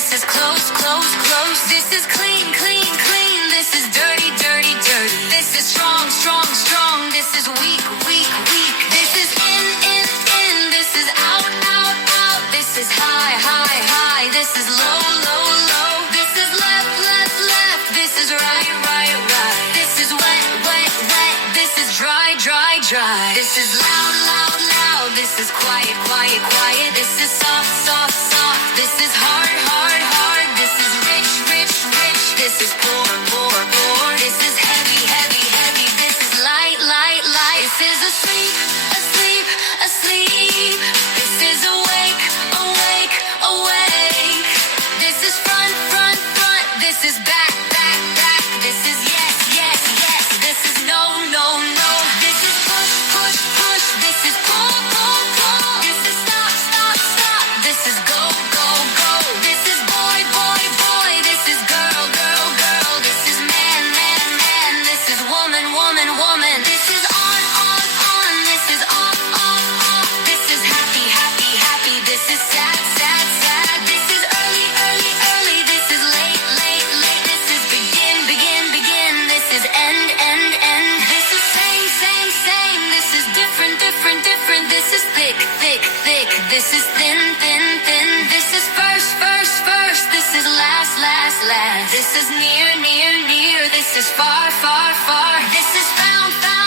This is close, close, close. This is clean, clean, clean. This is dirty, dirty, dirty. This is strong, strong, strong. This is weak, weak, weak. This is in, in, in. This is out, out, out. This is high, high, high. This is low, low, low. This is left, left, left. This is right, right, right. This is wet, wet, wet. This is dry, dry, dry. This is loud, loud, loud. This is quiet, quiet, quiet. This is soft, soft, soft. This is hard, hard, hard. This is rich, rich, rich. This is poor, poor, poor. This is heavy, heavy, heavy. This is light, light, light. This is asleep, asleep, asleep. This is awake, awake, awake. This is front, front, front. This is back, back, back. This is yes, yes, yes. This is no, no, no. This is push, push, push. This is pull, pull, pull. This is stop, stop, stop. This is go, go, go. This is boy, boy, boy. This is girl, girl, girl. This is man, man, man. This is woman, woman, woman. This is on, on, on. This is off, off, off. This is happy, happy, happy. This is sad, sad, sad. This is early, early, early. This is late, late, late. This is begin, begin, begin. This is end, end, end. This is same, same, same. This is different, different, different. This is thick, thick, thick. This is thin, thin, thin. This is first, first, first. This is last, last, last. This is near, near, near. This is far, far, far. This is found, found.